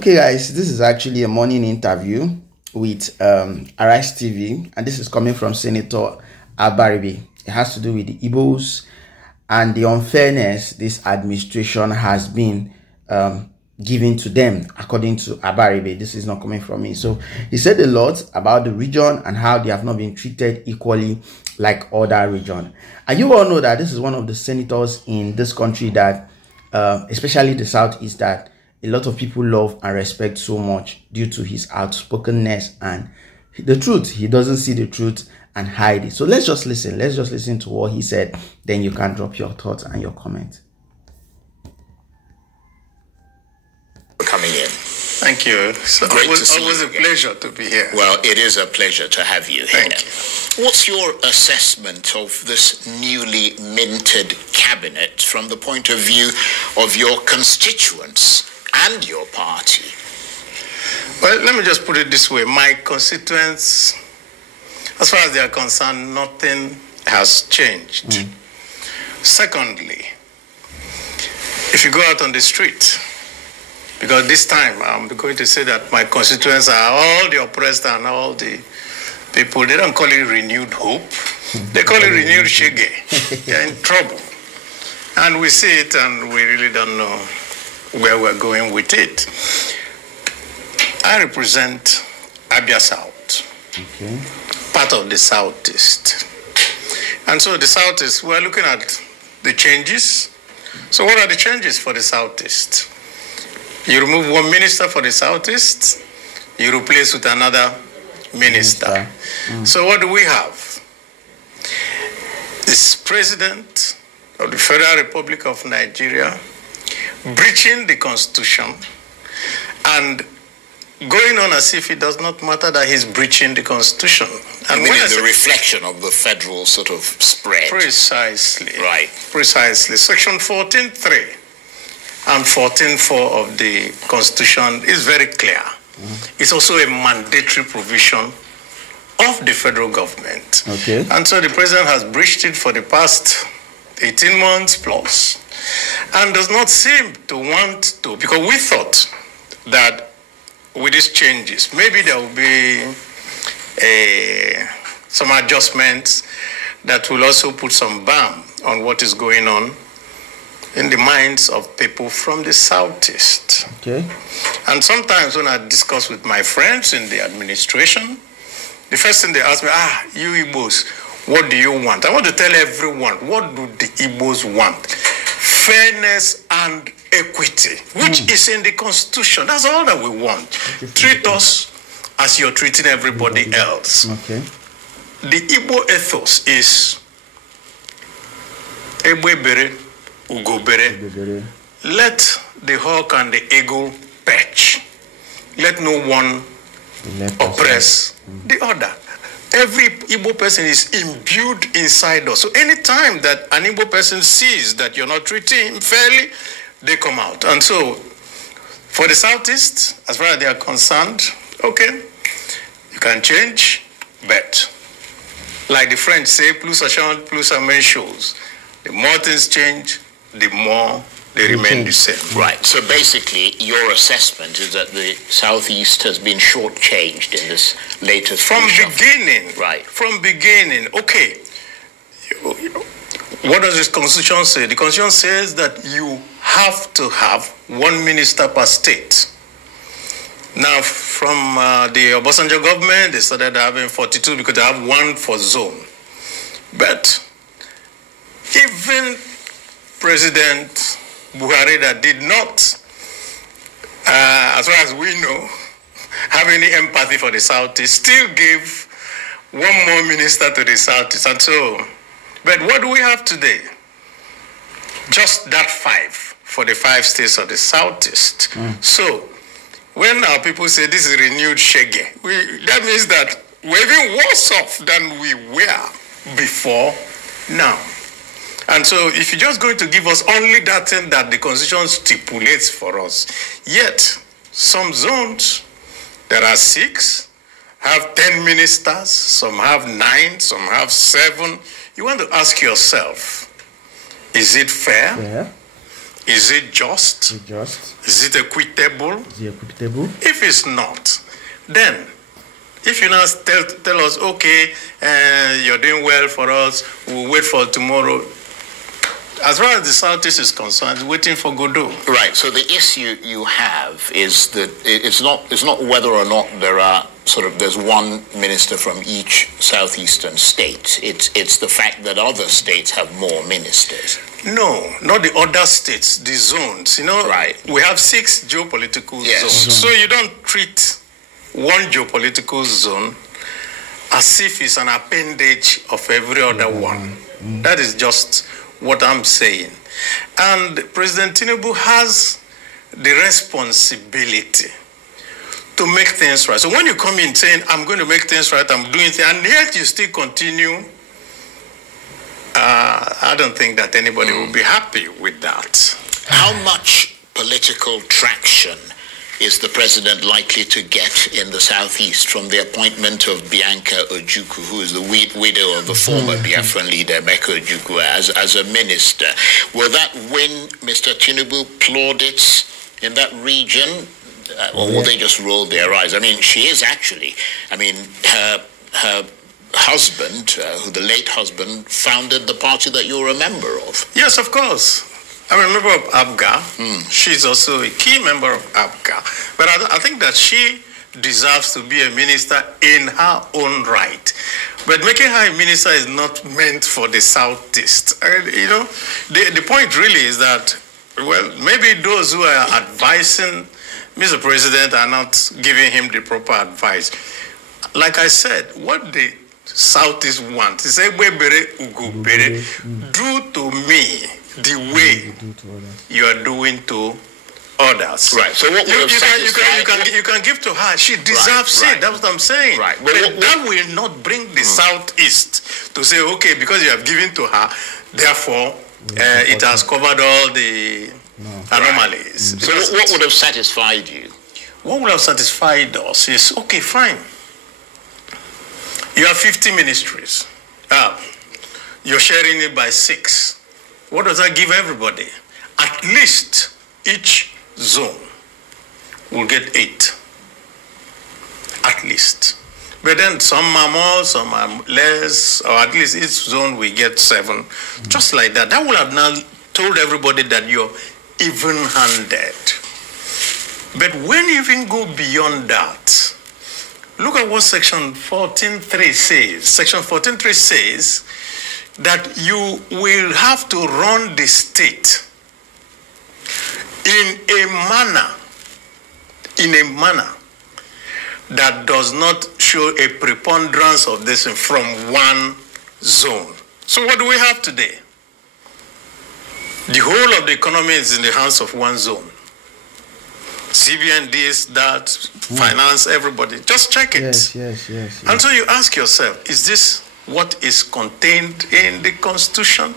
Okay, guys, this is actually a morning interview with Arise TV, and this is coming from Senator Abaribe. It has to do with the Igbos and the unfairness this administration has been given to them, according to Abaribe. This is not coming from me. So he said a lot about the region and how they have not been treated equally like other regions. And you all know that this is one of the senators in this country that, especially the Southeast, that a lot of people love and respect so much due to his outspokenness and the truth. He doesn't see the truth and hide it. So let's just listen. Let's just listen to what he said. Then you can drop your thoughts and your comments. Coming in. Thank you. So always a pleasure to be here. Well, it is a pleasure to have you here. Thank you. What's your assessment of this newly minted cabinet from the point of view of your constituents and your party? Well, let me just put it this way. My constituents, as far as they are concerned, nothing has changed. Secondly, if you go out on the street, because this time I'm going to say that my constituents are all the oppressed and all the people, they don't call it renewed hope. They call it renewed shege. They're in trouble. And we see it and we really don't know where we're going with it. I represent Abia South, part of the Southeast. And so the Southeast, we're looking at the changes. So what are the changes for the Southeast? You remove one minister for the Southeast, you replace with another minister. So what do we have? This President of the Federal Republic of Nigeria breaching the Constitution and going on as if it does not matter that he's breaching the Constitution. And when the reflection of the federal sort of spread. Precisely. Right. Precisely. Section 14.3 and 14.4 of the Constitution is very clear. It's also a mandatory provision of the federal government. And so the president has breached it for the past 18 months plus and does not seem to want to, because we thought that with these changes, maybe there will be some adjustments that will also put some balm on what is going on in the minds of people from the Southeast. And sometimes when I discuss with my friends in the administration, the first thing they ask me, you Igbos, what do you want? I want to tell everyone, what do the Igbos want? Fairness and equity, which is in the Constitution. That's all that we want. Treat us as you're treating everybody else. The Igbo ethos is Ebwebere, Ugobere. Let the hawk and the eagle perch. Let no one oppress the other. Every Igbo person is imbued inside us. So anytime that an Igbo person sees that you're not treating him fairly, they come out. And so, for the Southeast, as far as they are concerned, okay, you can change, but like the French say, plus ça change, plus ça met chose. The more things change, the more they remain the same. Right. So basically, your assessment is that the Southeast has been shortchanged in this latest from beginning. Right. From beginning. Okay. What does this Constitution say? The Constitution says that you have to have one minister per state. Now, from the Obasanjo government, they started having 42 because they have one for zone. But even President Buhari that did not, as far as we know, have any empathy for the Southeast, still gave one more minister to the Southeast. And so, but what do we have today? Just that 5 for the 5 states of the Southeast. So, when our people say this is renewed shege, that means that we're even worse off than we were before now. And so if you're just going to give us only that thing that the Constitution stipulates for us, yet some zones, there are 6, have 10 ministers, some have 9, some have 7. You want to ask yourself, is it fair? Is it just? Is it equitable? If it's not, then if you now tell us, okay, you're doing well for us, we'll wait for tomorrow. As far as the Southeast is concerned, waiting for Godot. Right. So the issue you have is that it's not whether or not there's one minister from each southeastern state. It's the fact that other states have more ministers. No, not the other states, the zones. Right. We have 6 geopolitical zones. So you don't treat one geopolitical zone as if it's an appendage of every other one. That is just what I'm saying. And President Tinubu has the responsibility to make things right. So when you come in saying, I'm going to make things right, I'm doing things, and yet you still continue, I don't think that anybody will be happy with that. How much political traction is the president likely to get in the southeast from the appointment of Bianca Ojukwu, who is the widow of the former Biafran leader Emeka Ojukwu, as a minister? Will that win Mr. Tinubu plaudits in that region, or will they just roll their eyes? I mean, she is actually, her husband, the late husband, founded the party that you're a member of. Yes, of course. I'm a member of arGas. She's also a key member of arGas. But I think that she deserves to be a minister in her own right. But making her a minister is not meant for the Southeast. The point really is that, well, maybe those who are advising Mr. President are not giving him the proper advice. Like I said, what the Southeast want is do to me the way you are doing to others. Right. So what you can give to her. She deserves it. That's what I'm saying. Right. But that will not bring the Southeast to say, okay, because you have given to her, therefore it has covered all the anomalies. So what would have satisfied you? What would have satisfied us is, okay, fine. You have 50 ministries. You're sharing it by 6. What does that give everybody? At least each zone will get 8. At least. But then some are more, some are less, or at least each zone will get 7. Just like that. That would have now told everybody that you're even-handed. But when you even go beyond that, look at what Section 14.3 says. Section 14.3 says that you will have to run the state in a manner that does not show a preponderance of this from one zone. So what do we have today? The whole of the economy is in the hands of one zone. CBN, this, that, finance, everybody. Just check it. Yes. And so you ask yourself, is this what is contained in the Constitution?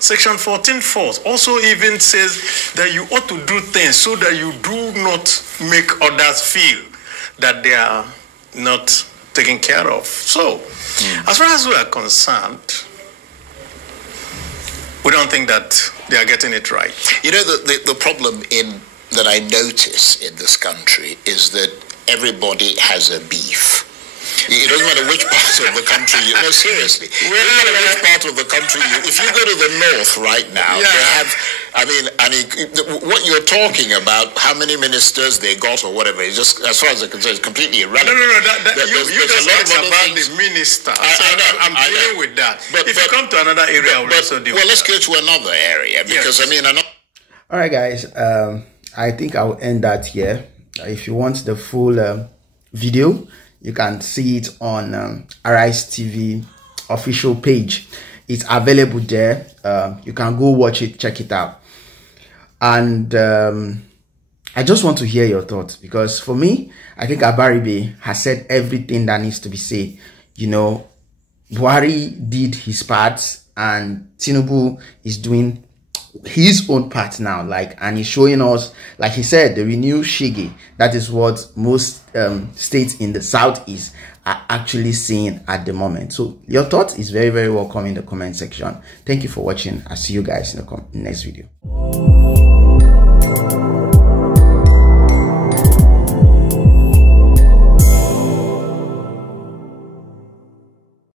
Section 14.4 also even says that you ought to do things so that you do not make others feel that they are not taken care of. So, as far as we are concerned, we don't think that they are getting it right. You know, the problem that I notice in this country is that everybody has a beef. It doesn't matter which part of the country you... No, seriously. It doesn't matter which part of the country you... If you go to the north right now, they have... what you're talking about, how many ministers they got or whatever, is just, as far as I'm concerned, it's completely irrelevant. No. You just asked about the minister. I'm dealing with that. But if you come to another area, we'll also deal with that. Let's go to another area, because, All right, guys. I think I'll end that here. If you want the full video, you can see it on Arise TV official page. It's available there. You can go watch it, check it out. And I just want to hear your thoughts, because for me, I think Abaribe has said everything that needs to be said. You know, Buhari did his part and Tinubu is doing his own part now, and he's showing us, like he said, the renewed shigi. That is what most states in the southeast are actually seeing at the moment. So your thoughts is very, very welcome in the comment section. Thank you for watching. I'll see you guys in the next video.